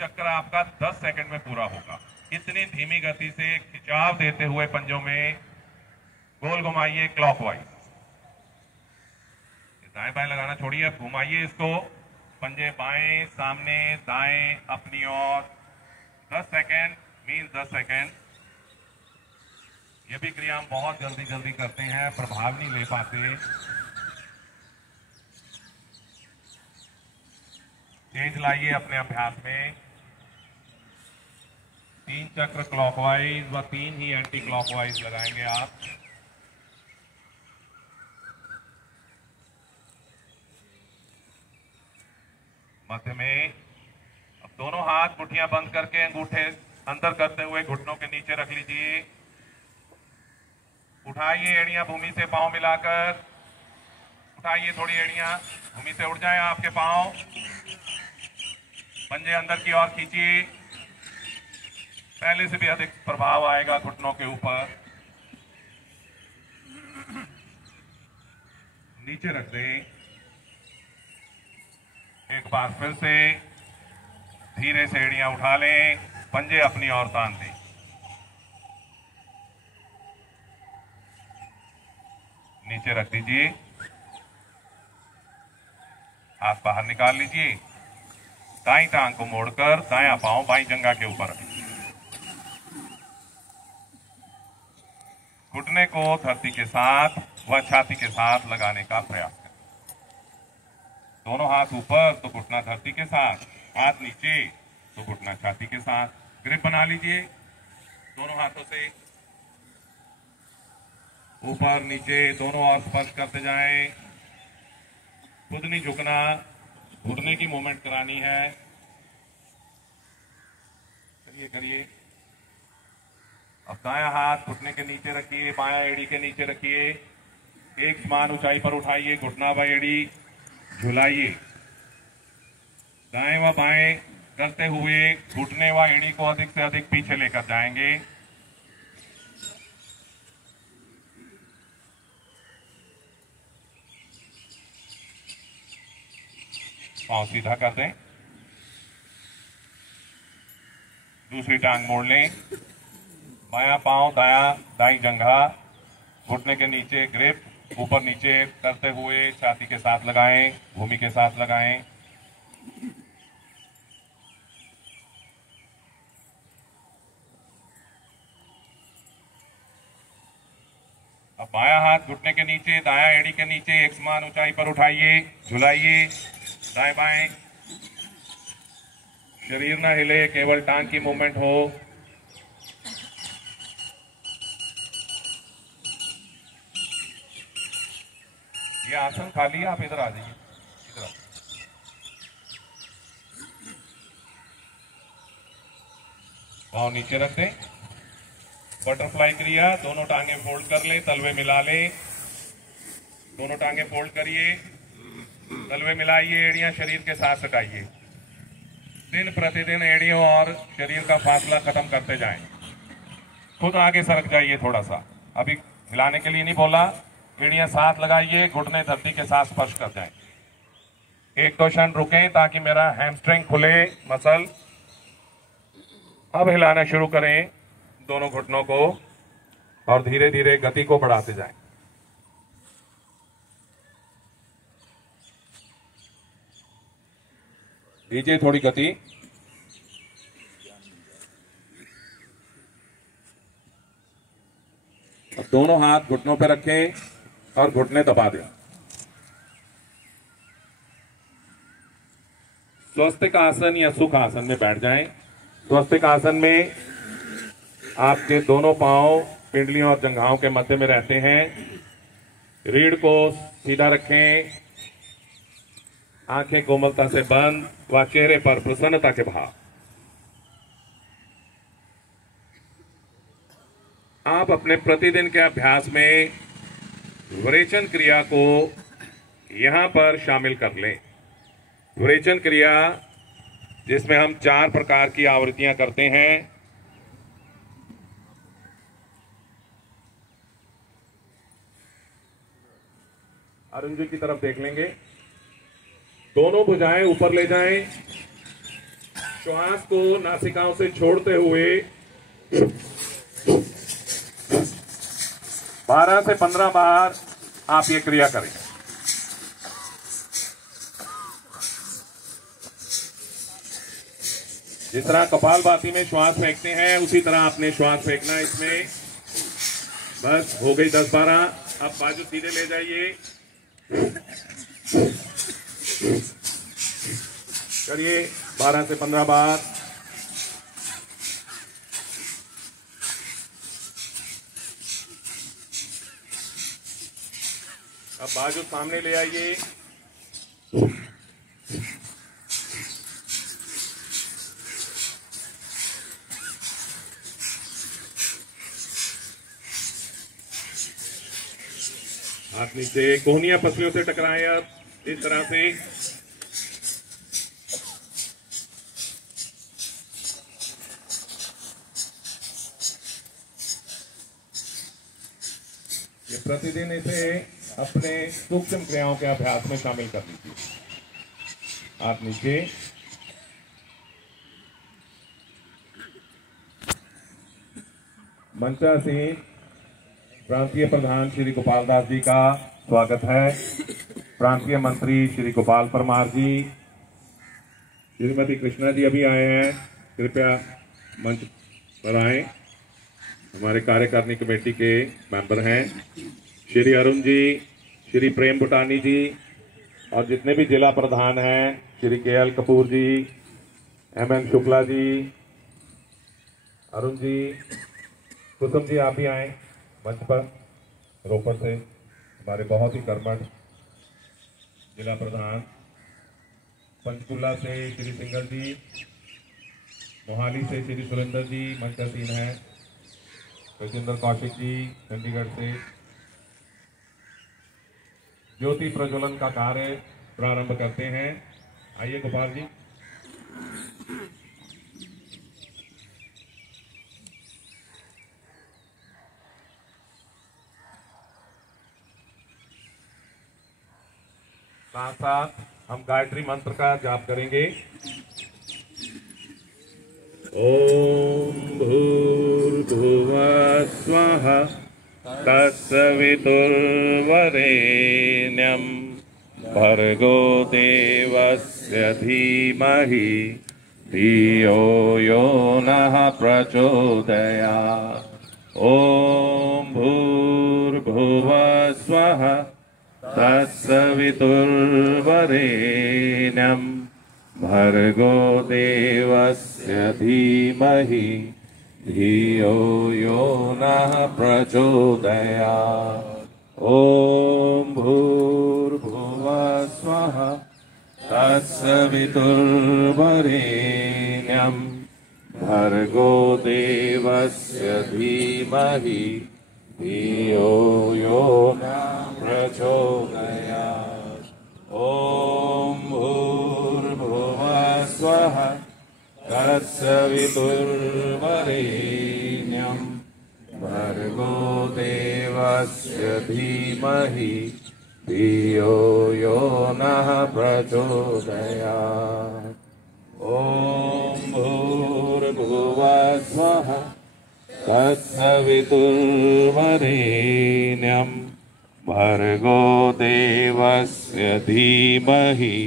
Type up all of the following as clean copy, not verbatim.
चक्र आपका 10 सेकंड में पूरा होगा। इतनी धीमी गति से खिंचाव देते हुए पंजों में गोल घुमाइए क्लॉकवाइज। दाएं बाएं लगाना छोड़िए, अब घुमाइए इसको। पंजे बाएं, सामने, दाएं, अपनी ओर। 10 सेकंड मीन्स 10 सेकंड। ये भी क्रिया हम बहुत जल्दी जल्दी करते हैं, प्रभाव नहीं ले पाते। चेंज लाइए अपने अभ्यास में। 3 चक्र क्लॉकवाइज व 3 ही एंटी क्लॉकवाइज लगाएंगे आप। मध्य में अब दोनों हाथ मुट्ठियां बंद करके अंगूठे अंदर करते हुए घुटनों के नीचे रख लीजिए। उठाइए एड़ियां भूमि से, पांव मिलाकर उठाइए। थोड़ी एड़ियां भूमि से उठ जाए आपके पांव। पंजे अंदर की ओर खींचिए। पहले से भी अधिक प्रभाव आएगा घुटनों के ऊपर। नीचे रख दें। एक बार फिर से धीरे से एड़ियां उठा लें, पंजे अपनी ओर तान दें। नीचे रख दीजिए। हाथ बाहर निकाल लीजिए। दाईं टांग को मोड़कर दायां पांव बाईं जंघा के ऊपर रखें। घुटने को धरती के साथ व छाती के साथ लगाने का प्रयास करें। दोनों हाथ ऊपर तो घुटना धरती के साथ, हाथ नीचे तो घुटना छाती के साथ। ग्रिप बना लीजिए दोनों हाथों से। ऊपर नीचे दोनों ओर स्पर्श करते जाएं। खुद नहीं झुकना, घुटने की मूवमेंट करानी है। करिए करिए। अब दायां हाथ घुटने के नीचे रखिए, बायां एड़ी के नीचे रखिए। एक समान ऊंचाई पर उठाइए, घुटना व एड़ी झुलाइए। दाएं व बाएं करते हुए घुटने व एड़ी को अधिक से अधिक पीछे लेकर जाएंगे। पांव सीधा कर दें। दूसरी टांग मोड़ लें। बायां पांव दाईं जंघा, घुटने के नीचे ग्रिप, ऊपर नीचे करते हुए छाती के साथ लगाएं, भूमि के साथ लगाएं। अब बायां हाथ घुटने के नीचे, दायां एड़ी के नीचे एक समान ऊंचाई पर उठाइए, झुलाइए। दाएं बाएं, शरीर ना हिले, केवल टांग की मूवमेंट हो। ये आसन खाली है, आप इधर आ जाइए। इधर पांव नीचे रख दें। बटरफ्लाई क्रिया, दोनों टांगे फोल्ड कर लें, तलवे मिला लें। दोनों टांगे फोल्ड करिए, तलवे मिलाइए, एड़ियां शरीर के साथ सटाइए। दिन प्रतिदिन एड़ियों और शरीर का फासला खत्म करते जाएं। खुद आगे सरक जाइए थोड़ा सा। अभी हिलाने के लिए नहीं बोला। एड़ियां साथ लगाइए, घुटने धरती के साथ स्पर्श कर जाएं। 1-2 क्षण रुकें ताकि मेरा हैमस्ट्रिंग खुले, मसल। अब हिलाना शुरू करें दोनों घुटनों को और धीरे धीरे गति को बढ़ाते जाएं। दीजिए थोड़ी गति। अब दोनों हाथ घुटनों पर रखें और घुटने दबा दें। स्वस्तिक आसन या सुख आसन में बैठ जाएं। स्वस्तिक आसन में आपके दोनों पांव पिंडलियों और जंघाओं के मध्य में रहते हैं। रीढ़ को सीधा रखें, आंखें कोमलता से बंद व चेहरे पर प्रसन्नता के भाव। आप अपने प्रतिदिन के अभ्यास में विरेचन क्रिया को यहां पर शामिल कर लें। विरेचन क्रिया जिसमें हम 4 प्रकार की आवृत्तियां करते हैं। अरुण जी की तरफ देख लेंगे। दोनों भुजाएं ऊपर ले जाएं। श्वास को नासिकाओं से छोड़ते हुए 12 से 15 बार आप ये क्रिया करें। जिस तरह कपालभाति में श्वास फेंकते हैं उसी तरह आपने श्वास फेंकना है इसमें। बस हो गई 10-12। अब बाजू सीधे ले जाइए, करिए 12 से 15 बार। अब बाजू सामने ले आइए, हाथ नीचे, कोहनियां पसलियों से टकराएं। अब इस तरह से ये प्रतिदिन इसे अपने सूक्ष्म क्रियाओं के अभ्यास में शामिल कर लीजिए। हाथ नीचे, मंचासीन प्रांतीय प्रधान श्री गोपाल दास जी का स्वागत है। प्रांतीय मंत्री श्री गोपाल परमार जी, श्रीमती कृष्णा जी अभी आए हैं, कृपया मंच पर आए। हमारे कार्यकारिणी कमेटी के मेंबर हैं श्री अरुण जी, श्री प्रेम भूटानी जी, और जितने भी जिला प्रधान हैं श्री केएल कपूर जी, एमएन शुक्ला जी, अरुण जी, कुसुम जी आप भी आए मंच पर। रोपड़ से हमारे बहुत ही कर्मठ जिला प्रधान, पंचकुला से श्री सिंगल जी, मोहाली से श्री सुरेंद्र जी मंचासीन हैं, राजेंद्र कौशिक जी चंडीगढ़ से। ज्योति प्रज्वलन का कार्य प्रारंभ करते हैं। आइए गोपाल जी। साथ साथ हम गायत्री मंत्र का जाप करेंगे। ओम भूर्भुवः स्वः तत्सवितुर्वरेण्यं भर्गो देवस्य धीमहि धियो यो नः प्रचोदयात्। ओम भूर्भुवः स्वः तत्सवितुर्वरेण्यं भर्गो देवस्य धीमहि धियो यो नः प्रचोदयात्। ओम भूर्भुवः स्वः तत्सवितुर्वरेण्यं भर्गो देवस्य धीमहि धियो यो नः प्रचोदयात्। ओम भूर्भुवः स्वः तत्सवितुर्वरेण्यं भर्गो देवस्य धीमहि धियो यो नः प्रचोदयात्। ओम भूर्भुवः स्वः तत्सवितुर्वरेण्यं भर्गो देवस्य धीमहि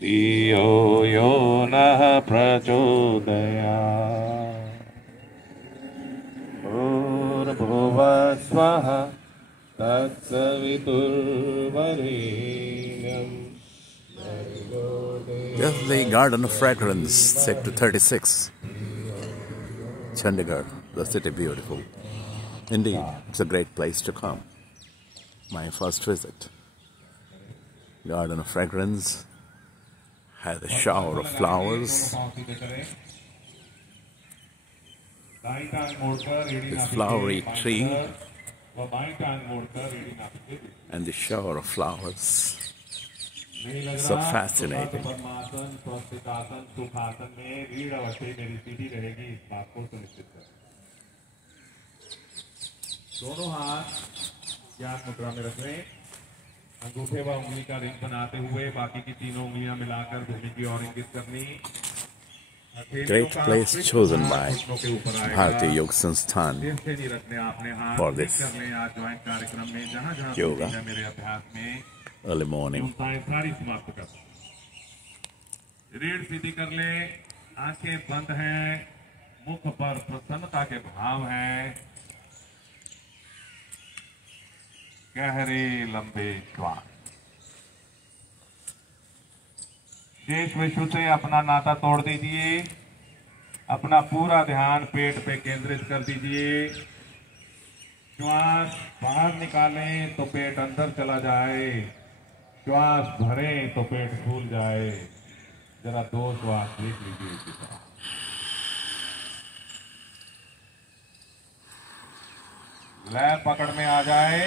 धियो यो नः प्रचोदयात्। भूर्भुवः स्वः तत्सवितुर्वरेण्यं भर्गो देवस्य। This is the Garden of Fragrance, Sector 36, Chandigarh, the city beautiful. Indeed, it's a great place to come. My first visit. Garden of Fragrance had a shower of flowers. This flowery tree and the shower of flowers. So fascinating. दोनों हाथ ज्ञान मुद्रा में रख लें। अंगूठे व उंगली का रिंग बनाते हुए बाकी की तीनों उंगलियां मिलाकर भूमि की ओर इंगित करनी। great place chosen by Bharatiya Yoga Sansthan for this yoga early morning. रीढ़ सीधी कर ले, आंखें बंद हैं, मुख पर प्रसन्नता के भाव हैं, गहरे लंबे श्वास। देश विश्व से अपना नाता तोड़ दीजिए, अपना पूरा ध्यान पेट पे केंद्रित कर दीजिए। श्वास बाहर निकालें तो पेट अंदर चला जाए, श्वास भरें तो पेट फूल जाए। जरा दो श्वास देख लीजिए इसी तरह। लय पकड़ में आ जाए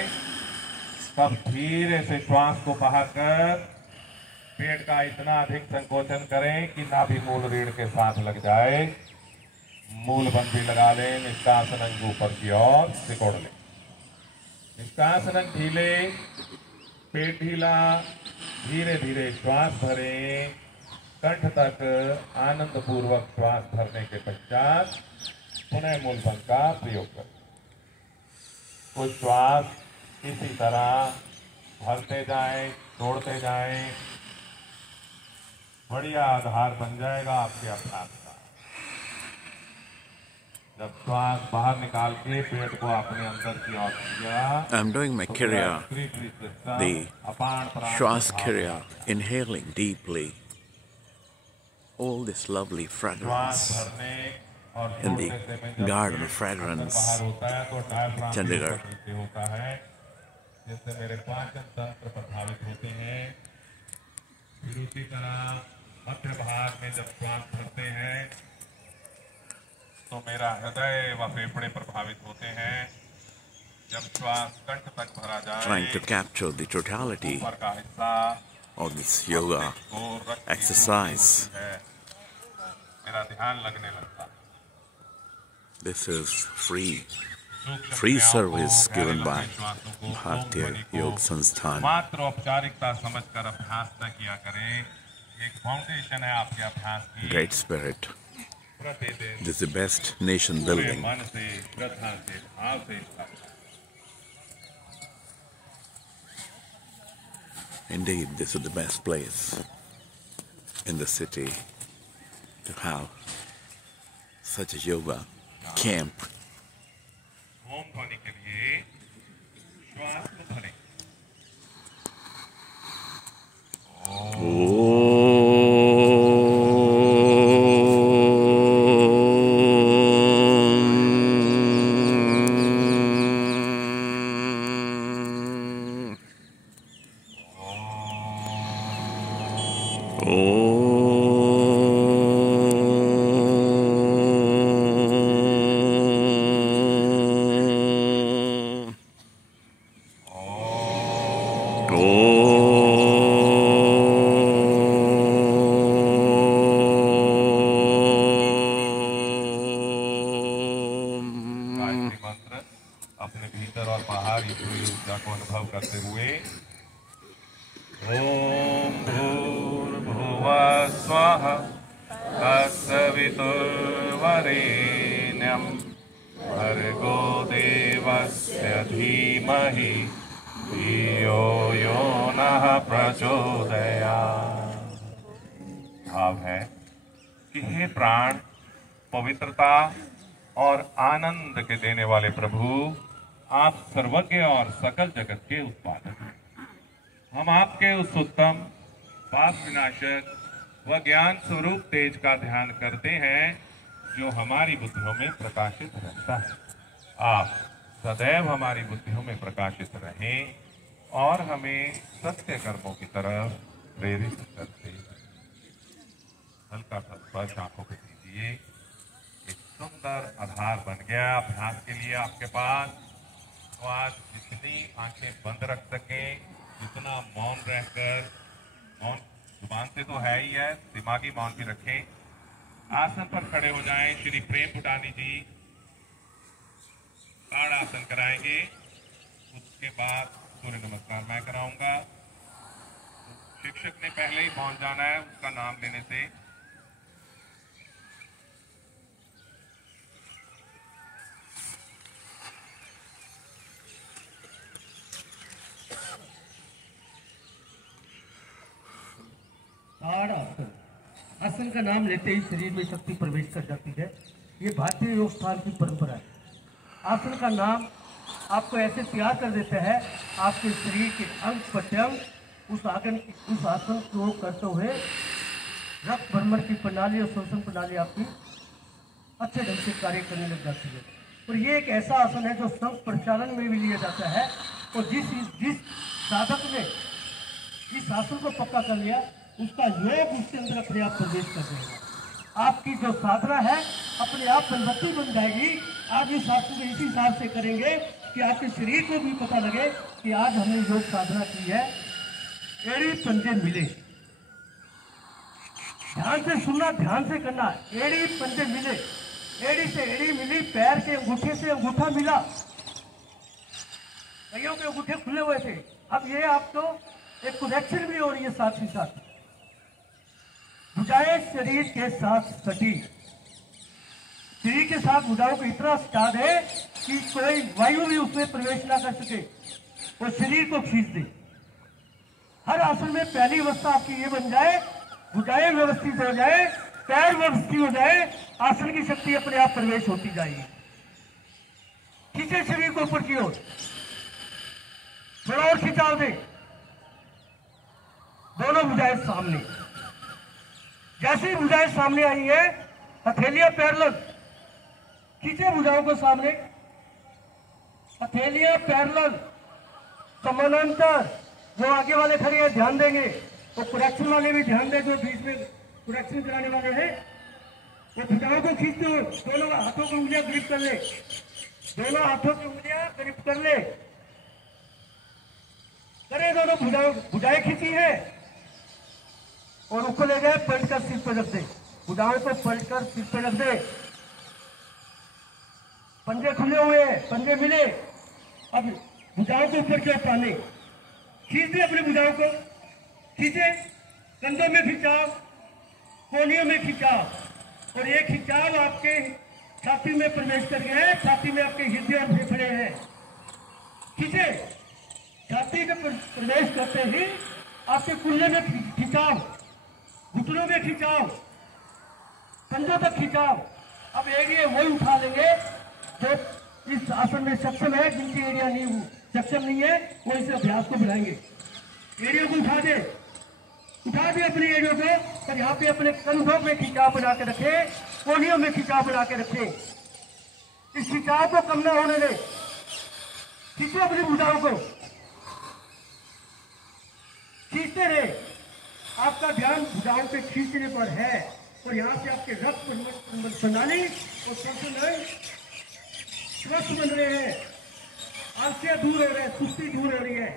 तब धीरे से श्वास को बहाकर पेट का इतना अधिक संकोचन करें कि नाभि मूल रीढ़ के साथ लग जाए। मूल बंद भी लगा लें। निष्कासन ऊपर की ओर सिकोड़ लें। निष्कासन ढीले, पेट ढीला, धीरे धीरे श्वास भरें। कंठ तक आनंद पूर्वक श्वास भरने के पश्चात पुनः मूल बंद का प्रयोग करें। कुछ श्वास इसी तरह भरते जाएं, छोड़ते जाएं। बढ़िया आधार बन जाएगा आपके अभ्यास का। जब श्वास बाहर निकाल के पेट को अपने अंदर की ओर किया, I'm doing my kriya, the Shwas kriya, inhaling deeply all this lovely fragrance in the garden of fragrance, Chandigarh. जिससे मेरे पाचन तंत्र प्रभावित होते हैं। फिर उसी तरह मध्य भाग में जब श्वास भरते हैं तो मेरा हृदय व फेफड़े प्रभावित होते हैं। जब श्वास कंठ तक भरा जाए, Trying to capture the totality ऊपर का हिस्सा of this yoga exercise. मेरा ध्यान लगने लगता। This is free service given by Bharatiya Yoga Sansthan. मात्र औपचारिकता समझकर अभ्यास न किया करें। एक फाउंडेशन है आपके अभ्यास की। Great spirit. प्रतिदिन This is the best nation building. मन से, श्रद्धा से, भाव से इसका Indeed, this is the best place in the city to have such a yoga camp. ओम ध्वनि के लिए श्वास को भरें। अपने भीतर और बाहर ये पूरी ऊर्जा को अनुभव करते हुए ओम भूर्भुवः स्वः तत्सवितुर्वरेण्यं भर्गो देवस्य धीमहि धियो यो नः प्रचोदयात्। भाव है कि हे प्राण, पवित्रता और आनंद के देने वाले प्रभु, आप सर्वज्ञ और सकल जगत के उत्पादक हैं। हम आपके उस उत्तम पाप विनाशक व ज्ञान स्वरूप तेज का ध्यान करते हैं जो हमारी बुद्धियों में प्रकाशित रहता है। आप सदैव हमारी बुद्धियों में प्रकाशित रहें और हमें सत्य कर्मों की तरफ प्रेरित करते हैं। हल्का सा स्पर्श आंखों पे दीजिए। एक सुंदर आधार बन गया अभ्यास के लिए आपके पास। तो आज जितनी आंखें बंद रख सकें, जितना मौन रहकर, मौन जुबान से तो है ही है, दिमागी मौन भी रखें। आसन पर खड़े हो जाएं। श्री प्रेम पुटानी जी ताड़ आसन कराएंगे। उसके बाद सूर्य नमस्कार मैं कराऊंगा। शिक्षक ने पहले ही पहुंच जाना है उसका नाम लेने से। आसन का नाम लेते ही शरीर में शक्ति प्रवेश कर जाती है। ये भारतीय योग स्थान की परंपरा है। आसन का नाम आपको ऐसे तैयार कर देता है, आपके शरीर के अंग प्रत्यंग उस आसन को करते हुए रक्त भ्रमण की प्रणाली और श्वसन प्रणाली आपकी अच्छे ढंग से कार्य करने लग जाती है। और ये एक ऐसा आसन है जो संघ प्रचालन में भी लिया जाता है। और जिस साधक ने इस आसन को पक्का कर लिया, उसका योग उसके अंदर अपने आप प्रवेश कर देगा। आपकी जो साधना है अपने आप बलवती बन जाएगी। आप इस आसन को इसी हिसाब से करेंगे कि आपके शरीर को भी पता लगे कि आज हमने योग साधना की है। एड़ी पंजे मिले, ध्यान से सुनना, ध्यान से करना। एड़ी पंजे मिले, एड़ी से एड़ी मिली, पैर के अंगूठे से अंगूठा मिला। कईयों के अंगूठे खुले हुए थे, अब ये आपको एक कनेक्शन भी हो रही है। साथ ही साथ भुजाएं शरीर के साथ सटी, शरीर के साथ भुजाओं को इतना सटा दे कि कोई वायु भी उसमें प्रवेश ना कर सके और शरीर को खींच दे। हर आसन में पहली अवस्था आपकी ये बन जाए, भुजाएं व्यवस्थित हो जाए, पैर व्यवस्थित हो जाए, आसन की शक्ति अपने आप प्रवेश होती जाएगी। खींचे शरीर को ऊपर की ओर, थोड़ा और खिंचाव दे, दोनों भुजाएं सामने। जैसे ही भुजाएं सामने आई है, हथेलियां पैरेलल, खींचे भुजाओं को सामने, हथेलियां पैरेलल समानांतर। जो आगे वाले खड़े हैं ध्यान देंगे, तो करेक्शन वाले भी ध्यान दें, जो बीच में करेक्शन कराने वाले हैं। वो भुजाओं को खींचते हो, दोनों हाथों की उंगलियां ग्रिप कर ले, दोनों हाथों की उंगलियां ग्रिप कर ले, करे दोनों भुजाएं खींची है और ऊपर ले जाए, पलटकर सिर पर रख दे, भुजाओं को पलटकर सिर पर रख दे। पंजे खुले हुए हैं, पंजे मिले, अब भुजाओं को ऊपर की ओर टाने, खींच दे अपने भुजाओं को, खींचे, कंधों में खिंचाव, कोहनियों में खिंचाव। और ये खिंचाव आपके छाती में प्रवेश कर गया है, छाती में आपके हृदय और फेफड़े हैं। खींचे, छाती में प्रवेश करते ही आपके कुल्ले में खिंचाव, घुटनों में खिंचाव, कंधों तक खिंचाव। अब एरिया वही उठा लेंगे जो इस आसन में सक्षम है, जिनकी एरिया नहीं सक्षम नहीं है, वो इस अभ्यास को बढ़ाएंगे। एरिया को उठा दे अपने एरिया को, और यहाँ पे अपने कंधों में खिंचाव बना के रखे, कोहनियों में खिंचाव बना के रखे। इस खिंचाव को कम ना होने दे, खींचे अपनी भुजाओं को, खींचते रहे। आपका ध्यान भुजाओं के खींचने पर है और यहाँ से आपके रक्त प्रणाली और श्वसन स्वस्थ बन रहे हैं, आलस्य दूर हो रहे हैं, सुस्ती दूर हो रही है।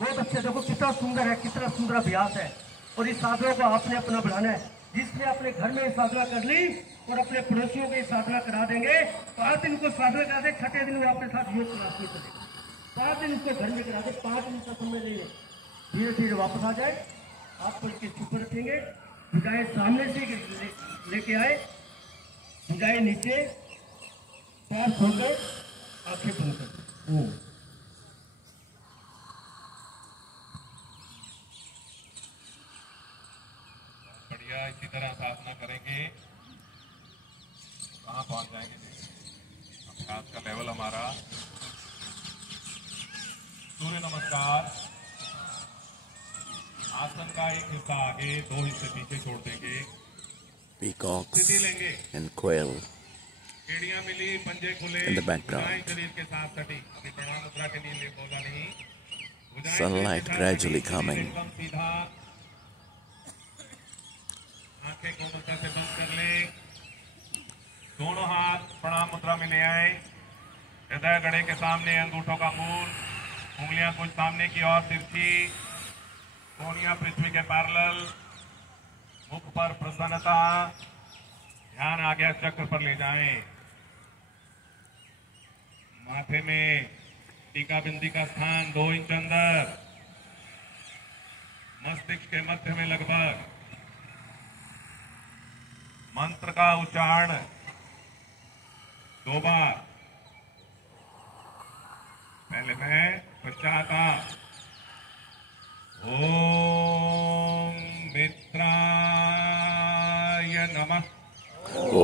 बहुत अच्छे, देखो कितना सुंदर है, कितना सुंदर अभ्यास है। और इस साधना को आपने अपना बढ़ाना है। जिसने अपने घर में साधना कर ली और अपने पड़ोसियों को साधना करा देंगे, 5 दिन को साधना करा दे, 6ठे दिन वो अपने साथ योग क्लास में करेगा। 5 दिन उसको घर में करा दे, 5 दिन का समय ले, धीरे धीरे वापस आ जाए। आप पर के छुप रखेंगे, भुजाएं सामने से लेके आए, भुजाएं नीचे, पैर खोलकर, आंखें बंद कर। बढ़िया, इसी तरह साधना करेंगे, कहाँ पहुंच जाएंगे। अभ्यास का लेवल हमारा। सूर्य नमस्कार। आसन का एक हिस्सा आगे, 2 हिस्से पीछे छोड़ देंगे। Peacocks लेंगे, and quail एड़ियां मिली, पंजे खुले, in the background. शरीर के साथ सटी। अभी प्रणाम मुद्रा के लिए बोला नहीं। Sunlight gradually coming. एकदम सीधा, आंखें कोमलता से बंद कर ले, दोनों हाथ प्रणाम मुद्रा में ले आए, हृदय गड़े के सामने, अंगूठों का मूल, उंगलियां कुछ सामने की ओर तिरछी, कोहनियां पृथ्वी के पैरेलल, मुख पर प्रसन्नता, ध्यान आगे चक्र पर ले जाएं। माथे में टीका बिंदी का स्थान 2 इंच अंदर, मस्तिष्क के मध्य में लगभग। मंत्र का उच्चारण 2 बार, पहले मैं, पश्चात आप। ओम मित्राय नमः। ओम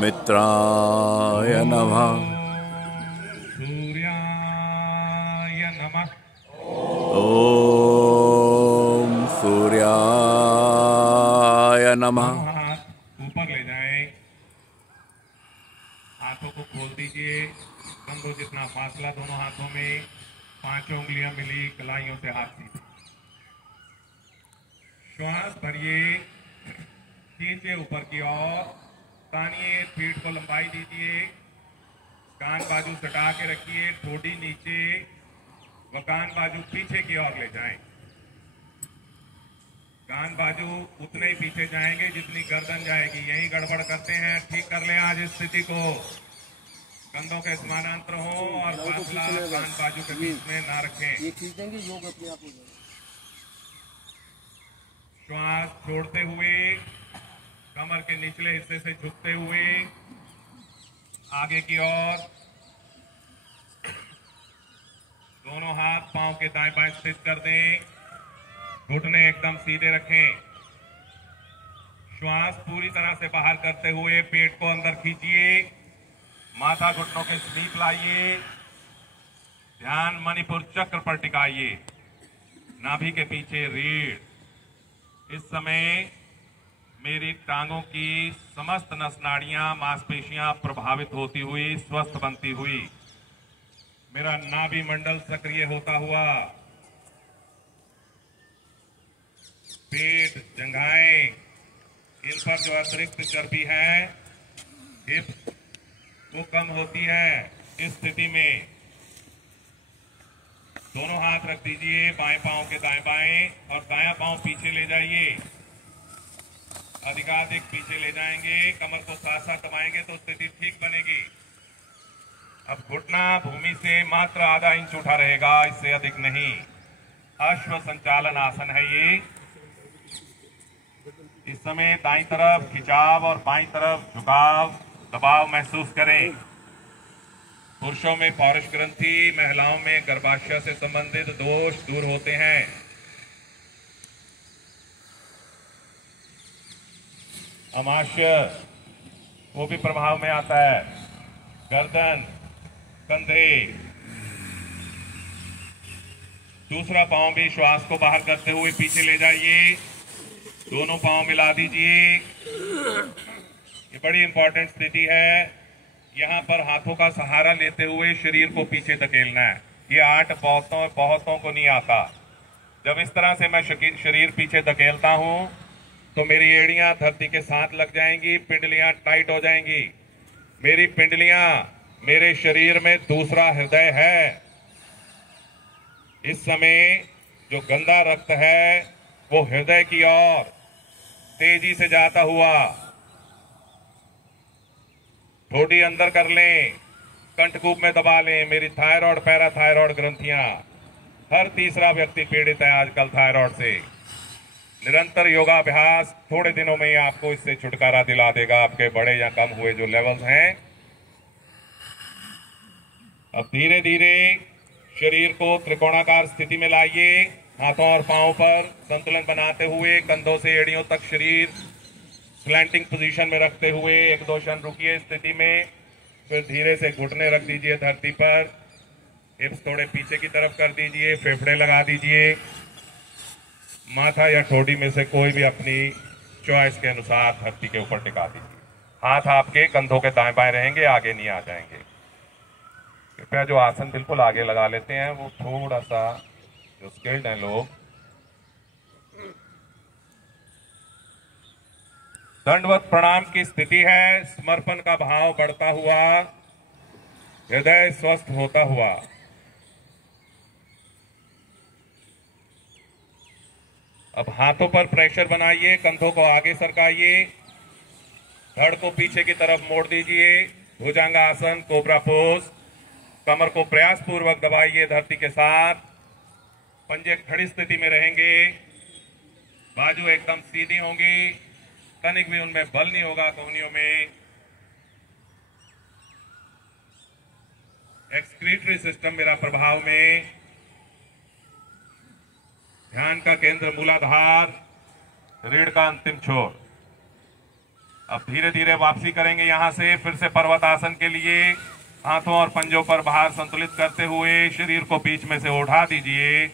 मित्राय नमः। सूर्याय नमः। ओम सूर्याय नमः। दोनों हाथ ऊपर ले जाएं, हाथों को खोल दीजिए, कंधों जितना फासला दोनों हाथों में, 5 उंगलियां मिली, कलाइयों से हाथ सीधे। श्वास भरिए, खींचे ऊपर की ओर, तानिए, पीठ को लंबाई दीजिए, कान बाजू सटा के रखिए, ठोडी नीचे व कान बाजू पीछे की ओर ले जाएं। कान बाजू उतने ही पीछे जाएंगे जितनी गर्दन जाएगी। यही गड़बड़ करते हैं, ठीक कर लें आज इस स्थिति को। कंधों के समानांतर हो और फासला कान बाजू के बीच में ना रखें। ये खींच देंगे, योग अपने आप हो जाएगा। श्वास छोड़ते हुए, कमर के निचले हिस्से से झुकते हुए आगे की ओर, दोनों हाथ पांव के दाएं बाएं स्थित कर दें, घुटने एकदम सीधे रखें। श्वास पूरी तरह से बाहर करते हुए पेट को अंदर खींचिए, माथा घुटनों के समीप लाइए, ध्यान मणिपुर चक्र पर टिकाइए, नाभि के पीछे रीढ़। इस समय मेरी टांगों की समस्त नस नाड़ियां मांसपेशियां प्रभावित होती हुई, स्वस्थ बनती हुई, मेरा नाभि मंडल सक्रिय होता हुआ, पेट, जंघाएं, इन पर जो अतिरिक्त चर्बी है हिप्स वो कम होती है। इस स्थिति में दोनों हाथ रख दीजिए बाएं पांव के दाएं बाएं और दायां पांव पीछे ले जाइए, अधिकाधिक पीछे ले जाएंगे, कमर को साथ साथ दबाएंगे तो स्थिति ठीक बनेगी। अब घुटना भूमि से मात्र आधा इंच उठा रहेगा, इससे अधिक नहीं। अश्व संचालन आसन है ये। इस समय दाईं तरफ खिंचाव और बाईं तरफ झुकाव, दबाव महसूस करें। पुरुषों में पौरुष ग्रंथि, महिलाओं में गर्भाशय से संबंधित दोष दूर होते हैं। अमाशय वो भी प्रभाव में आता है। गर्दन, कंधे, दूसरा पांव भी श्वास को बाहर करते हुए पीछे ले जाइए, दोनों पांव मिला दीजिए। ये बड़ी इंपॉर्टेंट स्थिति है। यहां पर हाथों का सहारा लेते हुए शरीर को पीछे धकेलना है। ये 8 बहुतों को नहीं आता। जब इस तरह से मैं शरीर पीछे धकेलता हूं तो मेरी एड़ियां धरती के साथ लग जाएंगी, पिंडलियां टाइट हो जाएंगी। मेरी पिंडलियां मेरे शरीर में दूसरा हृदय है। इस समय जो गंदा रक्त है वो हृदय की ओर तेजी से जाता हुआ, ठोडी अंदर कर लें, कंठकूप में दबा लें। मेरी थायराइड, पैराथायराइड ग्रंथियां, हर तीसरा व्यक्ति पीड़ित है आजकल थायराइड से। निरंतर योगाभ्यास थोड़े दिनों में ही आपको इससे छुटकारा दिला देगा। आपके बड़े या कम हुए जो लेवल्स हैं, अब धीरे धीरे शरीर को त्रिकोणाकार स्थिति में लाइए। हाथों और पांवों पर संतुलन बनाते हुए कंधों से एड़ियों तक शरीर स्लैंटिंग पोजीशन में रखते हुए 1-2 क्षण रुकिए स्थिति में। फिर धीरे से घुटने रख दीजिए धरती पर, हिप्स थोड़े पीछे की तरफ कर दीजिए, फेफड़े लगा दीजिए। माथा या ठोडी में से कोई भी अपनी चॉइस के अनुसार धरती के ऊपर टिका दीजिए। हाथ आपके कंधों के दाएं बाएं रहेंगे, आगे नहीं आ जाएंगे। कृपया जो आसन बिल्कुल आगे लगा लेते हैं वो थोड़ा सा जो स्किल्ड हैं लोग, दंडवत प्रणाम की स्थिति है। समर्पण का भाव बढ़ता हुआ, हृदय स्वस्थ होता हुआ। अब हाथों पर प्रेशर बनाइए, कंधों को आगे सरकाइए, धड़ को पीछे की तरफ मोड़ दीजिए। भुजंगासन, कोबरा पोज। कमर को प्रयास पूर्वक दबाइए धरती के साथ। पंजे खड़ी स्थिति में रहेंगे, बाजू एकदम सीधी होंगी, तनिक भी उनमें बल नहीं होगा कोहनियों में। एक्सक्रीटरी सिस्टम मेरा प्रभाव में, ध्यान का केंद्र मूलाधार, रीढ़ का अंतिम छोर। अब धीरे धीरे वापसी करेंगे यहां से फिर से पर्वत आसन के लिए। हाथों और पंजों पर भार संतुलित करते हुए शरीर को बीच में से उठा दीजिए,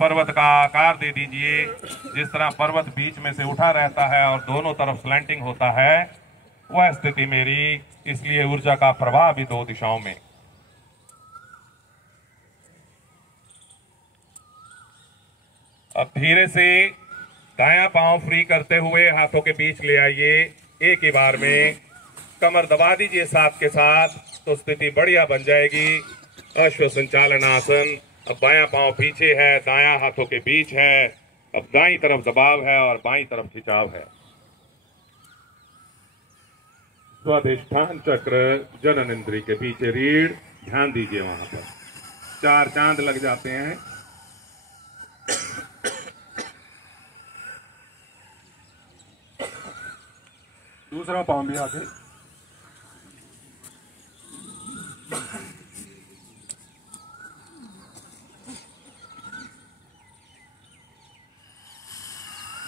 पर्वत का आकार दे दीजिए। जिस तरह पर्वत बीच में से उठा रहता है और दोनों तरफ स्लैंटिंग होता है, वह स्थिति मेरी, इसलिए ऊर्जा का प्रवाह भी दो दिशाओं में। अब धीरे से दायां पांव फ्री करते हुए हाथों के बीच ले आइए, एक ही बार में कमर दबा दीजिए साथ के साथ, तो स्थिति बढ़िया बन जाएगी। अश्व संचालन आसन। अब बायां पांव पीछे है, दायां हाथों के बीच है। अब दाईं तरफ दबाव है और बाईं तरफ खिंचाव है। स्वाधिष्ठान चक्र, जनन इंद्री के पीछे रीढ़, ध्यान दीजिए वहां पर 4 चांद लग जाते हैं। दूसरा पांव भी आगे,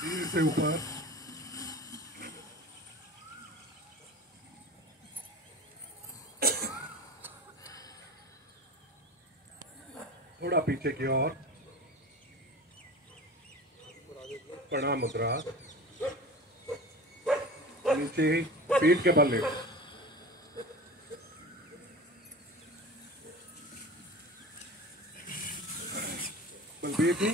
रीढ़ से ऊपर, थोड़ा पीछे की ओर, प्रणाम मुद्रा। नीचे पीठ के बल ले, बलबीर जी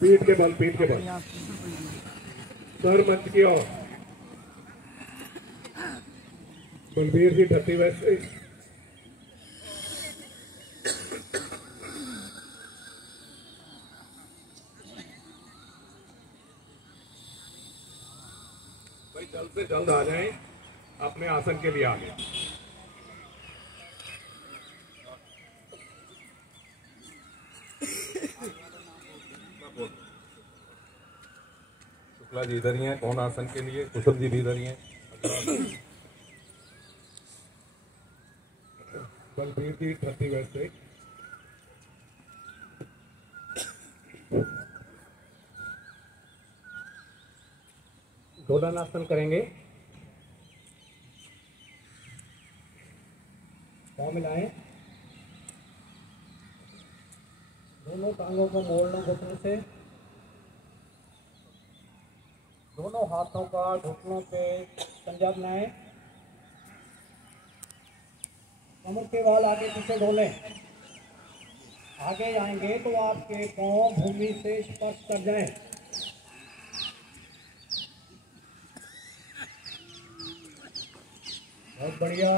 पीठ के बल, पीठ के बल, सर मंच की ओर। बलबीर जी धरती वैसे, भाई जल्द से जल्द आ जाएं अपने आसन के लिए आगे। शुक्ला जी इधर ही हैं, कौन आसन के लिए, कुशल जी भी इधर ही हैं। बलबीर जी धरती वैसे, दोलन आसन करेंगे। पाँव मिलाएं, दोनों टांगों को मोड़ लो घुटनों से, दोनों हाथों का घुटनों पे पंजा बनाएं, कमर के बाल आगे पीछे डोलें। आगे आएंगे तो आपके पांव भूमि से स्पर्श कर जाएं। बहुत बढ़िया,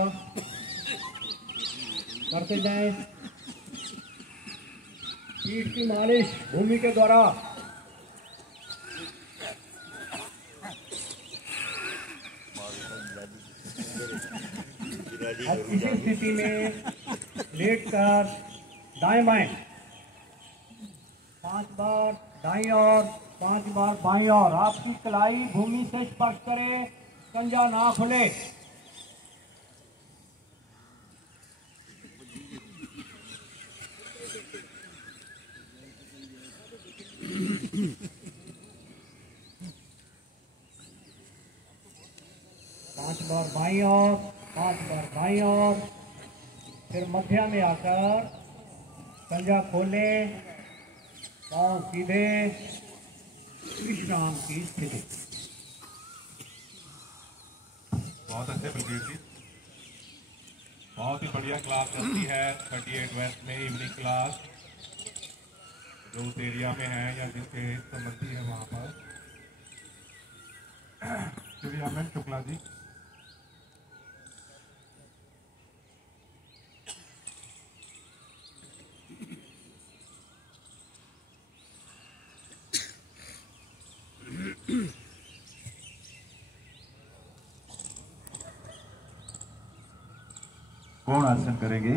करते जाएं। पीठ की मालिश भूमि के द्वारा। अब इसी स्थिति में लेटकर दाएं बाएं 5 बार दाईं ओर, 5 बार बाईं ओर। आपकी कलाई भूमि से स्पर्श करे, पंजा ना खुले। पांच बार बाईं ओर, 5 बार दाईं ओर। फिर मध्य में आकर पंजा खोलें, पांव सीधे, विश्राम की स्थिति। बहुत अच्छे बलबीर जी, बहुत ही बढ़िया क्लास चलती है 38 वेस्ट में इवनिंग क्लास। जो उस एरिया में है या जिनके संबंधी है वहाँ पर। श्री अमन शुक्ला जी, कौन आसन करेंगे?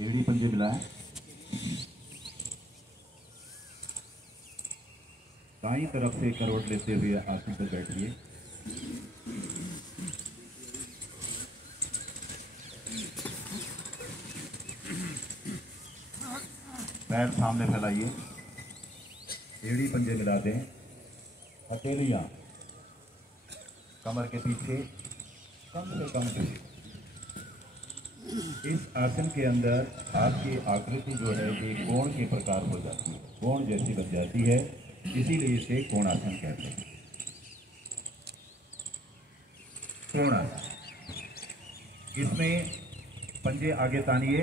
एड़ी पंजे मिलाएं, दाईं तरफ से करवट लेते हुए आसन पर बैठिए। पैर सामने फैलाइए, एड़ी पंजे मिला दें, हथेलियां कमर के पीछे कम से कम दूर। इस आसन के अंदर आपकी आकृति जो है ये कोण के प्रकार हो जाती है, कोण जैसी बन जाती है, इसीलिए इसे कोणासन कहते हैं। कोणासन, इसमें पंजे आगे तानिए,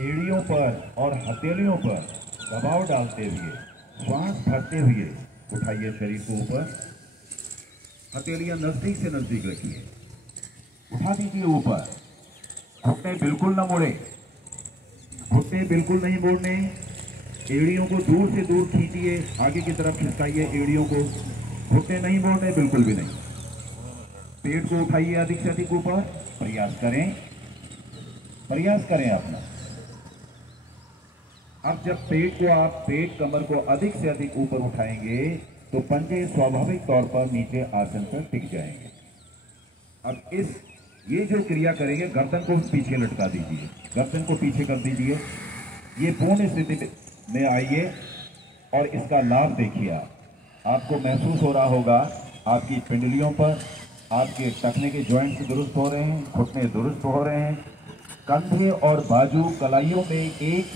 एड़ियों पर और हथेलियों पर दबाव डालते हुए श्वास भरते हुए उठाइए शरीर को ऊपर। हथेलियां नजदीक से नजदीक रखिए, उठा दीजिए ऊपर। घुटने बिल्कुल ना मोड़े, घुटने बिल्कुल नहीं मोड़ने। एड़ियों को दूर से दूर खींचिए, आगे की तरफ खिसकाइए एड़ियों को। घुटने नहीं मोड़ने, बिल्कुल भी नहीं। पेट को उठाइए अधिक से अधिक ऊपर, प्रयास करें अपना। अब जब पेट कमर को अधिक से अधिक ऊपर उठाएंगे तो पंजे स्वाभाविक तौर पर नीचे आसन पर टिक जाएंगे। अब ये जो क्रिया करेंगे, गर्दन को पीछे लटका दीजिए, गर्दन को पीछे कर दीजिए। ये पूर्ण स्थिति में आइए और इसका लाभ देखिए। आपको महसूस हो रहा होगा आपकी पिंडलियों पर आपके टखने के जॉइंट्स दुरुस्त हो रहे हैं, घुटने दुरुस्त हो रहे हैं, कंधे और बाजू कलाइयों में एक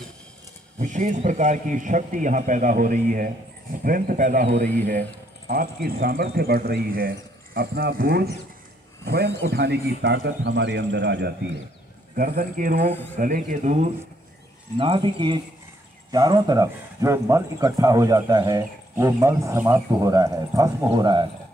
विशेष प्रकार की शक्ति यहाँ पैदा हो रही है, स्ट्रेंथ पैदा हो रही है, आपकी सामर्थ्य बढ़ रही है, अपना बोझ स्वयं उठाने की ताकत हमारे अंदर आ जाती है। गर्दन के रोग, गले के दूर, नाभि के चारों तरफ जो मल इकट्ठा हो जाता है वो मल समाप्त हो रहा है, भस्म हो रहा है।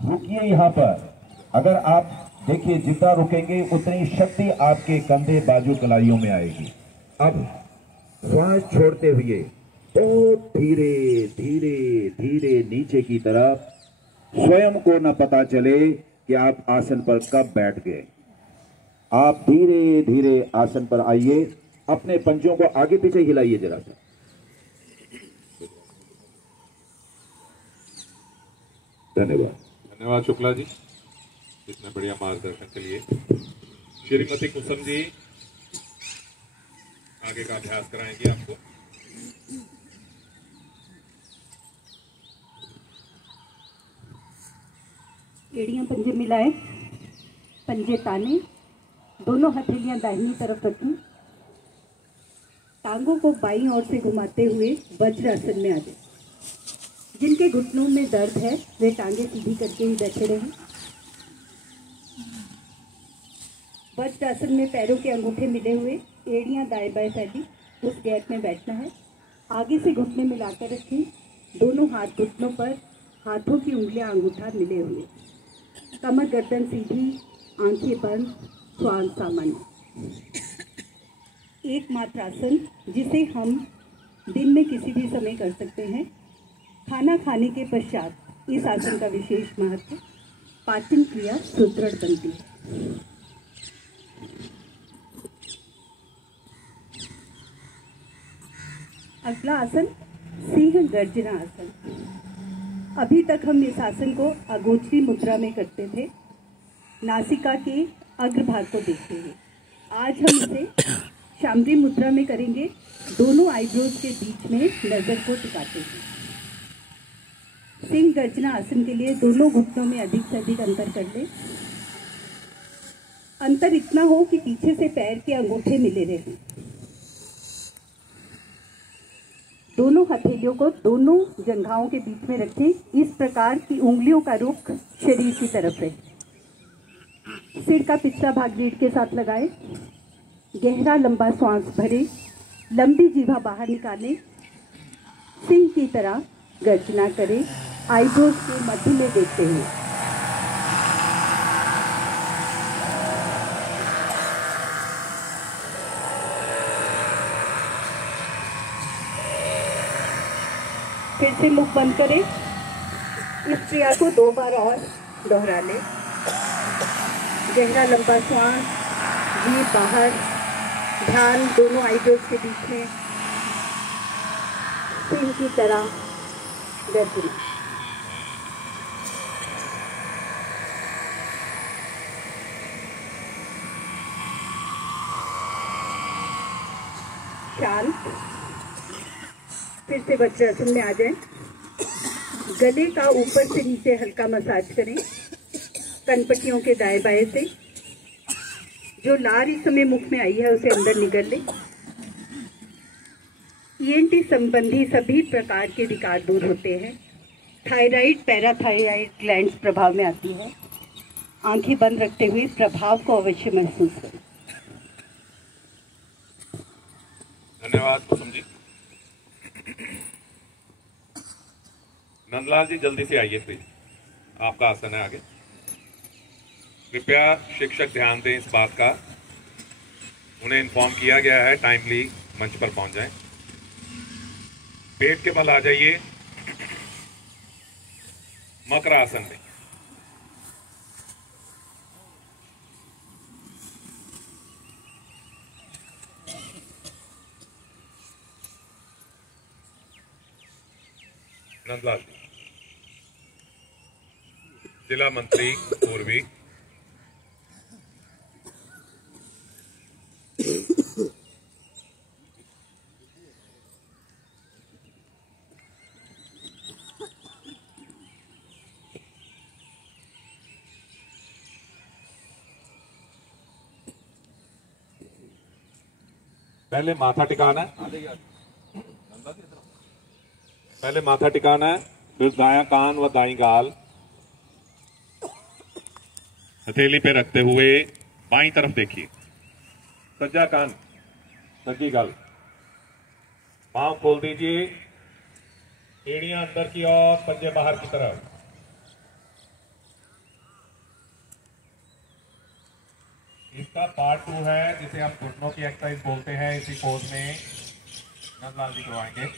रुकिए यहाँ पर, अगर आप देखिए जितना रुकेंगे उतनी शक्ति आपके कंधे बाजू कलाइयों में आएगी। अब श्वास छोड़ते हुए बहुत धीरे धीरे धीरे नीचे की तरफ, स्वयं को न पता चले कि आप आसन पर कब बैठ गए। आप धीरे धीरे आसन पर आइए, अपने पंजों को आगे पीछे हिलाइए जरा सा। धन्यवाद शुक्ला जी, इतने बढ़िया मार्गदर्शन के लिए। श्रीमती कुसुम जी आगे का अभ्यास कराएंगे आपको। एड़ियां पंजे मिलाएं, पंजे ताने, दोनों हथेलियां दाहिनी तरफ रखें, टांगों को बाईं ओर से घुमाते हुए वज्रासन में आ जाए। जिनके घुटनों में दर्द है वे टांगे सीधी करके ही बैठे रहें। वज्रासन में पैरों के अंगूठे मिले हुए, एड़ियां दाएं बाएं फैली, उस गैप में बैठना है। आगे से घुटने मिलाकर रखें, दोनों हाथ घुटनों पर, हाथों की उंगलियां अंगूठा मिले हुए, कमर गर्दन सीधी, आंखें बंद, श्वास सामान्य। एकमात्र आसन जिसे हम दिन में किसी भी समय कर सकते हैं। खाना खाने के पश्चात इस आसन का विशेष महत्व, पाचन क्रिया सुदृढ़ बनती है। अगला आसन सिंह गर्जना आसन। अभी तक हम इस आसन को अगोचरी मुद्रा में करते थे, नासिका के अग्रभाग को देखते हुए। आज हम इसे शाम्भवी मुद्रा में करेंगे, दोनों आईब्रोज के बीच में नजर को टिकाते हैं। सिंह गर्जना आसन के लिए दोनों घुटनों में अधिक से अधिक अंतर कर लें। अंतर इतना हो कि पीछे से पैर के अंगूठे मिले रहें। दोनों हथेलियों को दोनों जंघाओं के बीच में रखें, इस प्रकार की उंगलियों का रुख शरीर की तरफ रहे। सिर का पिछला भाग रीढ़ के साथ लगाएं, गहरा लंबा सांस भरें, लंबी जीभा बाहर निकालें, सिंह की तरह गर्जना करें, आईब्रोज के मध्य में देखते हुए। फिर से मुख बंद करें। इस क्रिया को 2 बार और दोहरा लें। गहरा लंबा श्वास, जीभ बाहर, ध्यान दोनों आईब्रोज के बीच में। सिंह की तरह गर्जना। शांत, फिर से वज्रासन में आ जाएं। गले का ऊपर से नीचे हल्का मसाज करें कनपट्टियों के दाएं बाएं से। जो लार इस समय मुख में आई है उसे अंदर निगल लें। ईएनटी संबंधी सभी प्रकार के विकार दूर होते हैं। थायराइड, पैराथायराइड ग्लैंड्स प्रभाव में आती है। आंखें बंद रखते हुए प्रभाव को अवश्य महसूस करें। धन्यवाद कुसुम जी। नंदलाल जी जल्दी से आइए प्लीज, आपका आसन है आगे। कृपया शिक्षक ध्यान दें इस बात का, उन्हें इन्फॉर्म किया गया है टाइमली मंच पर पहुंच जाएं। पेट के बल आ जाइए, मकर आसन में। नंदलाल जी, जिला मंत्री पूर्वी। पहले माथा टिकाना है, पहले माथा टिकाना है, फिर दायां कान व दाईं गाल हथेली पे रखते हुए बाईं तरफ देखिए। सज्जा कान, सज्जी गाल। पांव खोल दीजिए, एड़ियां अंदर की ओर, पंजे बाहर की तरफ। इसका पार्ट 2 है जिसे हम घुटनों की एक्सरसाइज बोलते हैं। इसी पोज में नंदलाल जी करवाएंगे।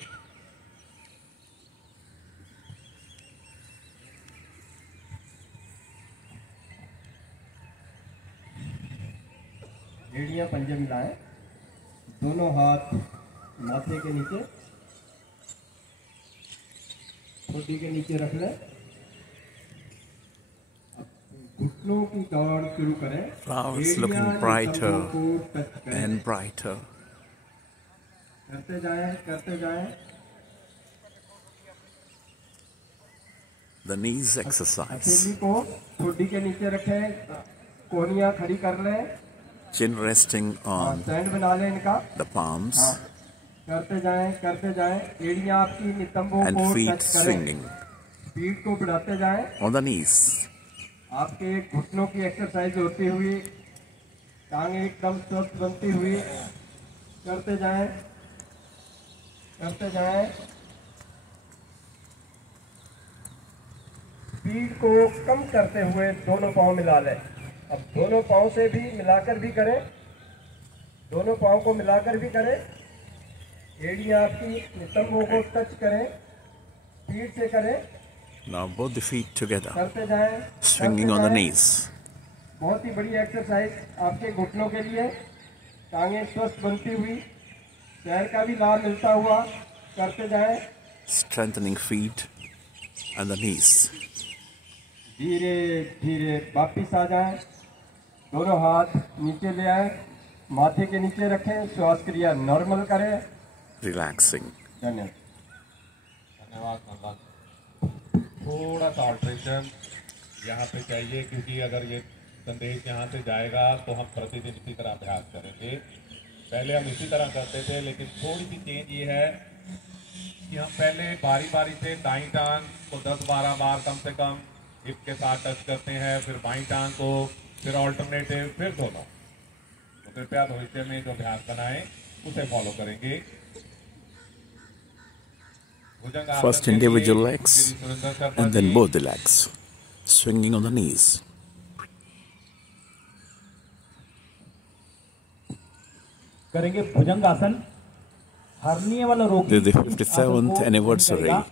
एड़ियां पंजे मिलाएं, दोनों हाथ माथे के नीचे, ठोडी के नीचे रख लें। घुटनों की दौड़ शुरू करें। Flowers looking brighter and brighter. करते जाएं, करते जाएं। The knees exercise. हथेली को ठोडी के नीचे रखें, कोहनियां खड़ी कर लें। Chin resting on स्टैंड बना लें इनका। the palms करते जाएं, करते जाएं। एड़ियां आपकी नितंबों and को feet टच करें। swinging पीठ को बढ़ाते जाएं। on the knees. आपके घुटनों की एक्सरसाइज होती हुई, टांगे एकदम स्वस्थ बनती हुई। करते जाएं, करते जाएं। स्पीड को कम करते हुए दोनों पांव मिला लें। अब दोनों पांव से भी मिलाकर भी करें, दोनों पांव को मिलाकर भी करें। एड़ियां आपकी नितंबों को टच करें, स्पीड से करें। Now both the feet together, करते जाएं, swinging on the knees. बहुत ही बड़ी एक्सरसाइज आपके घुटनों के लिए। टांगे स्वस्थ बनती हुई, पैर का भी लाभ मिलता हुआ। करते जाएं। Strengthening feet and the knees. धीरे धीरे वापिस आ जाएं। दोनों हाथ नीचे ले आए, माथे के नीचे रखें। श्वास क्रिया नॉर्मल करें। Relaxing. धन्यवाद। धन्यवाद नंदलाल। थोड़ा सा ऑल्ट्रेशन यहाँ पे चाहिए, क्योंकि अगर ये संदेश यहाँ से जाएगा तो हम प्रतिदिन इसी तरह अभ्यास करेंगे। पहले हम इसी तरह करते थे, लेकिन थोड़ी सी चेंज ये है कि हम पहले बारी बारी से दाईं टांग को 10-12 बार कम से कम हिप के साथ टच करते हैं, फिर बाईं टांग को, फिर ऑल्टरनेटिव, फिर दोनों। तो कृपया भविष्य में जो अभ्यास बनाएं उसे फॉलो करेंगे। First individual legs and then both the legs, swinging on the knees. करेंगे भुजंगासन। हर्निया वाला रोगी This is the 57th anniversary of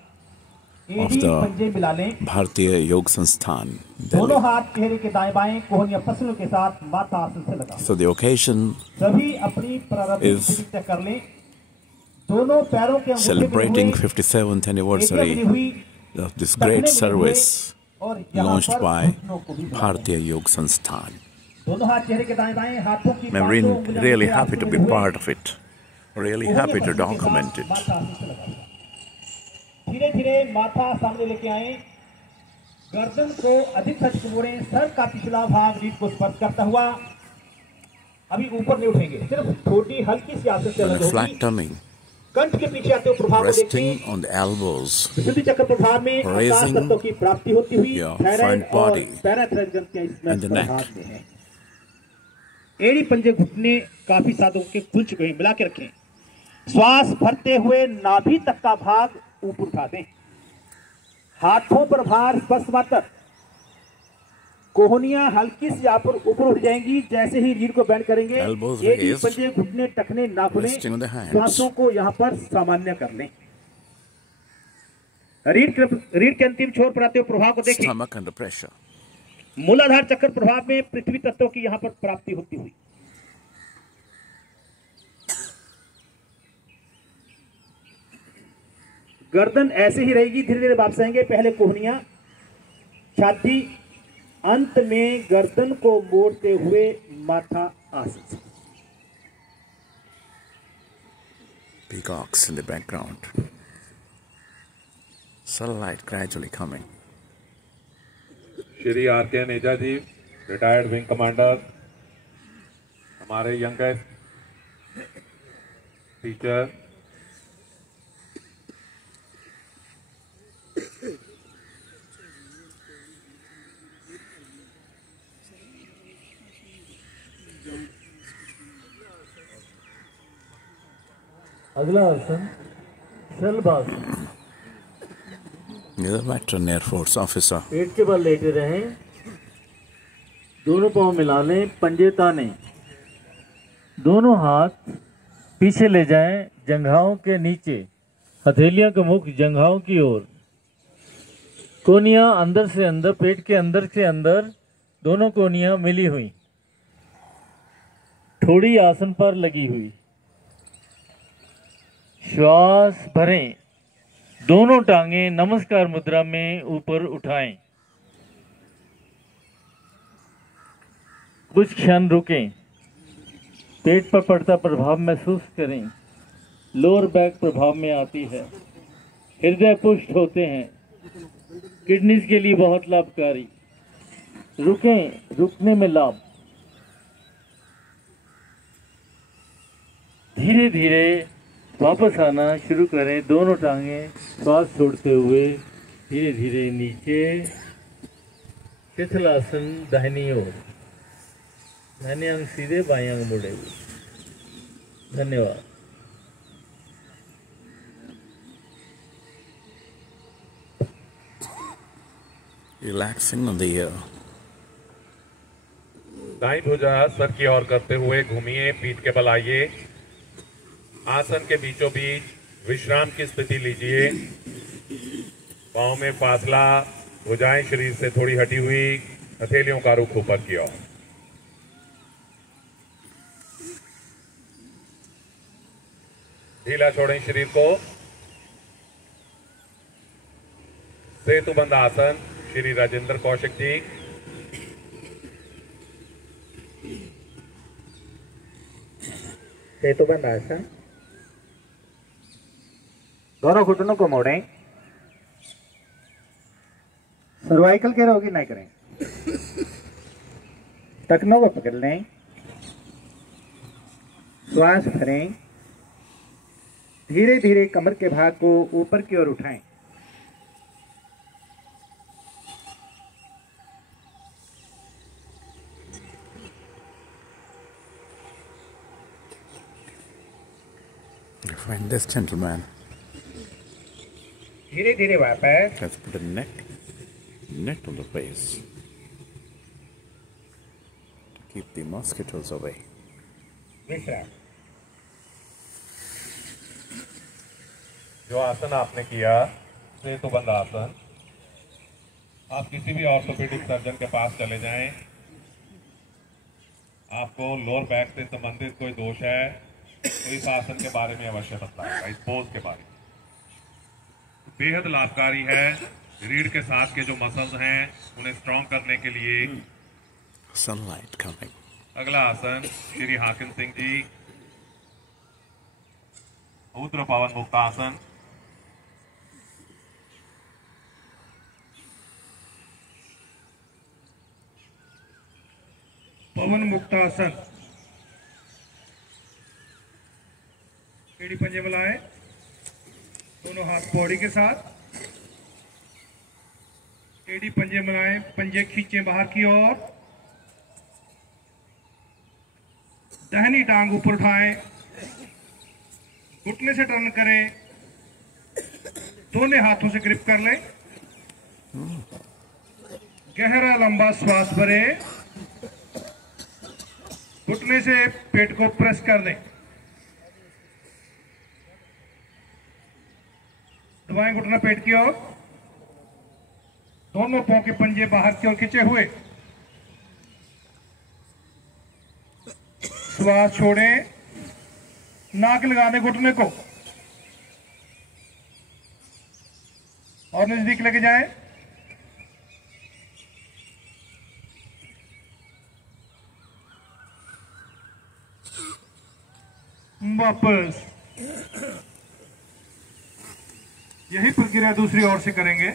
पंजे मिला लें। the Bharatiya Yoga Sansthan, दोनों Delhi. हाथ चेहरे के दाएं बाएं कोहनियां पसलियों के साथ माथा आसन से लगा। So the occasion सभी अपनी प्रारंभिक is स्थिति तय कर लें। दोनों पैरों के अंगूठे celebrating मिले हुए, 57th एड़ियां anniversary मिली हुई, of this टखने great मिले हुए, service और यहाँ launched पर by घुटनों को भी मिला है। Bharatiya Yoga Sansthan. दोनों हाथ चेहरे के दाएं बाएं, हाथों की I'm पांचों really, उंगलियां really नीचे happy to आंसू be मिले हुए, part of it. Really कोहनी happy to पसली के साथ document it. माथा आंसू से लगा हुआ। धीरे धीरे माथा सामने लेके आए, गर्दन को अधिक सच मोड़े, सर का पिछला भाग रीढ़ को स्पर्श करता हुआ। अभी ऊपर नहीं उठेंगे, सिर्फ थोड़ी हल्की सी आसन On चलन a होगी। flat tummy, कंठ के पीछे आते हुए प्रभाव को resting देखिए। on the elbows, विशुद्धि चक्र प्रभाव में आकाश raising तत्वों की प्राप्ति होती हुई your थायराइड front और body पैराथायराइड ग्रंथ के इसमें and the neck. प्रभाव में है। एड़ी पंजे घुटने काफी साधकों के खुल चुके हैं, मिला के रखें। श्वास भरते हुए नाभि तक का भाग ऊपर उठा दें। हाथों पर भार स्पर्श मात्र। कोहनियां हल्की सी यहाँ पर ऊपर उठ जाएंगी जैसे ही रीढ़ को बैंड करेंगे। Elbows एड़ी raised, पंजे घुटने टखने नाखूने resting on the hands. श्वासों को यहाँ पर सामान्य कर लें। रीढ़ के अंतिम छोर पर आते हुए प्रभाव को देखें। stomach under pressure. मूलाधार चक्र प्रभाव में पृथ्वी तत्वों की यहाँ पर प्राप्ति होती हुई। गर्दन ऐसे ही रहेगी, धीरे धीरे वापस आएंगे। पहले कोहनियां, छाती, अंत में गर्दन को मोड़ते हुए माथा आसन। Peacocks in the background. Sunlight gradually coming. Shri R K Neja ji, retired wing commander, हमारे यंगेस्ट टीचर, अगला आसन शलभास। He's a veteran Air Force officer. पेट के बल लेटे रहें, दोनों पांव मिला लें, पंजे ताने, दोनों हाथ पीछे ले जाएं, जंघाओं के नीचे, हथेलियों का मुख जंघाओं की ओर, कोहनियां अंदर से अंदर, पेट के अंदर से अंदर, दोनों कोहनियां मिली हुई, थोड़ी आसन पर लगी हुई। श्वास भरें, दोनों टांगे नमस्कार मुद्रा में ऊपर उठाएं। कुछ क्षण रुकें, पेट पर पड़ता प्रभाव महसूस करें। लोअर बैक प्रभाव में आती है, हृदय पुष्ट होते हैं, किडनीज के लिए बहुत लाभकारी। रुकें, रुकने में लाभ। धीरे धीरे वापस आना शुरू करें, दोनों टांगे श्वास छोड़ते हुए धीरे धीरे नीचे। शिथिलासन दाहिनी ओर, दाहिने अंग सीधे, बाएं अंग मुड़े हुए। धन्यवाद। Relaxing on the ear. दाई भुजा सर की ओर करते हुए घूमिए, पीठ के बल आइए। आसन के बीचों बीच विश्राम की स्थिति लीजिए। पाँव में फासला, भुजाएं शरीर से थोड़ी हटी हुई, हथेलियों का रुख ऊपर की ओर। ढीला छोड़ें शरीर को। सेतुबंद आसन, श्री राजेंद्र कौशिक जी। सेतुबंद आसन, दोनों घुटनों को मोड़ें। सर्वाइकल के रोगी नहीं करें। टखनों को पकड़ लें, श्वास भरें, धीरे धीरे कमर के भाग को ऊपर की ओर उठाएं। Find this gentleman. धीरे धीरे वापस। Let's put a net on the face to keep the mosquitoes away. विश्राम। जो आसन आपने किया, सेतुबंद आसन, आप किसी भी ऑर्थोपेडिक सर्जन के पास चले जाएं। आपको लोअर बैक से संबंधित कोई दोष है, तो इस आसन के बारे में अवश्य बताएगा, इस पोज के बारे में। बेहद लाभकारी है। रीढ़ के साथ के जो मसल्स हैं उन्हें स्ट्रॉन्ग करने के लिए। Sunlight coming. अगला आसन श्री हाकिम सिंह जी, ऊर्ध्व पवन मुक्त आसन। पवन मुक्तासन। एड़ी पंजे मिलाएं, दोनों हाथ बॉडी के साथ। एड़ी पंजे मिलाएं, पंजे खींचे बाहर की ओर। दाहिनी टांग ऊपर उठाएं, घुटने से टर्न करें, दोनों हाथों से ग्रिप कर लें। गहरा लंबा श्वास भरें, घुटने से पेट को प्रेस कर दें। दबाएं घुटना पेट की ओर, दोनों पांव के पंजे बाहर की ओर खींचे हुए। श्वास छोड़ें, नाक लगा दें घुटने को और नजदीक लेके जाएं। वापस। यही प्रक्रिया दूसरी ओर से करेंगे।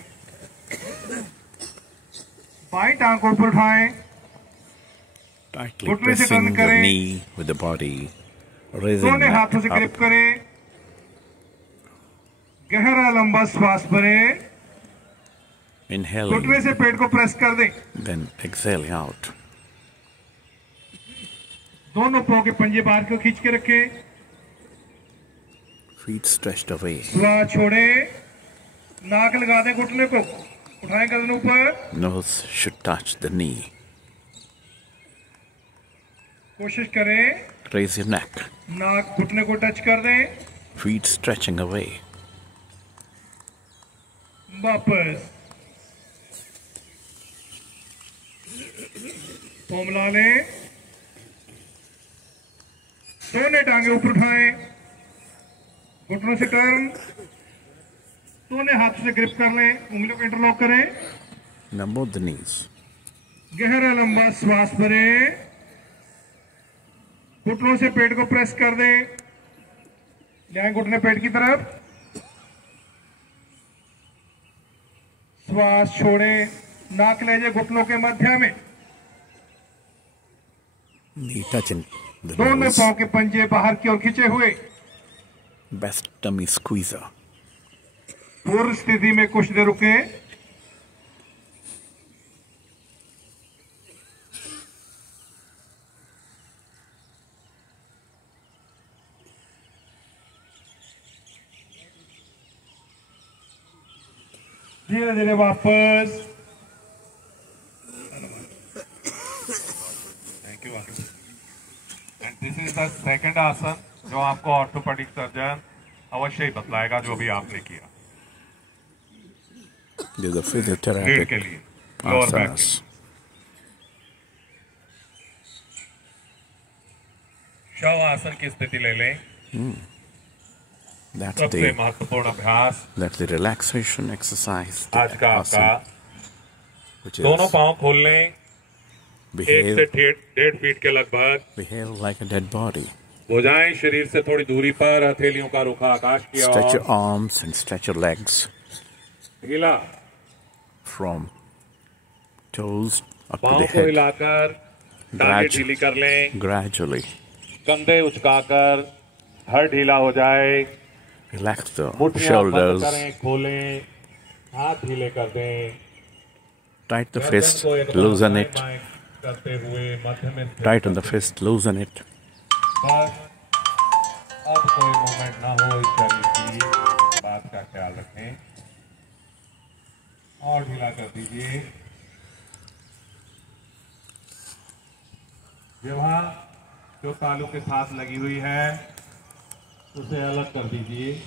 बाईं टांग को ऊपर उठाएं, Tightly घुटने से pressing टर्न your करें, knee with the body, raising दोनों that हाथों से ग्रिप up. करें। गहरा लंबा श्वास भरें, घुटने Inhaling, से पेट को प्रेस कर दें। then exhaling out. दोनों पांव के पंजे बाहर को खींच के रखें। Feet stretched away. श्वास छोड़ें, नाक लगा दें घुटने को, उठाएं गर्दन ऊपर। Nose should touch the knee. कोशिश करें Raise your neck. नाक घुटने को टच कर दें। Feet stretching away. वापस। पाँव मिला लें, दोनों टांगे ऊपर उठाएं, घुटनों से टर्न, दोनों हाथों से ग्रिप कर लें, उंगलियों को इंटरलॉक करें। Now both the knees. गहरा लंबा श्वास भरें, घुटनों से पेट को प्रेस कर दें। जाएं घुटने पेट की तरफ। श्वास छोड़ें, नाक ले जाए घुटनों के मध्य में। Knee touching the दोनों nose. पांव के पंजे बाहर की ओर खींचे हुए। Best tummy squeezer. पूर्व स्थिति में कुछ देर रुकें। धीरे धीरे वापस। Thank you. And this is the second आसन जो आपको ऑर्थोपेडिक सर्जन अवश्य ही बतलाएगा, जो भी आपने किया These are रीढ़ के physiotherapeutic लिए, लोअर बैक के asanas. लिए। शव आसन की स्थिति ले लें। That's सबसे the महत्वपूर्ण अभ्यास relaxation exercise. the आज का आपका। asana, which दोनों is पांव खोल लें, 1 से behave 1.5 फीट के लगभग। like a dead body. भुजाएं शरीर से थोड़ी दूरी पर, हथेलियों का रुख आकाश की Stretch your ore. arms and stretch your legs ढीला, from toes up to पांव the को head हिलाकर टांगे Gradu- ढीली कर लें। gradually. कंधे उचकाकर हर ढीला हो जाए। Relax the मुट्ठियां बंद shoulders, करें, खोलें, हाथ ढीले कर दें। tight the गर्दन fist, को एकदम loosen दाएं it, बाएं करते हुए मध्य में स्थिर tighten the कर दें। fist, loosen it. बस अब कोई मूवमेंट ना हो, इस शरीर की बात का ख्याल रखें और ढीला कर दीजिए। जगह जो तालू के साथ लगी हुई है उसे अलग कर दीजिए।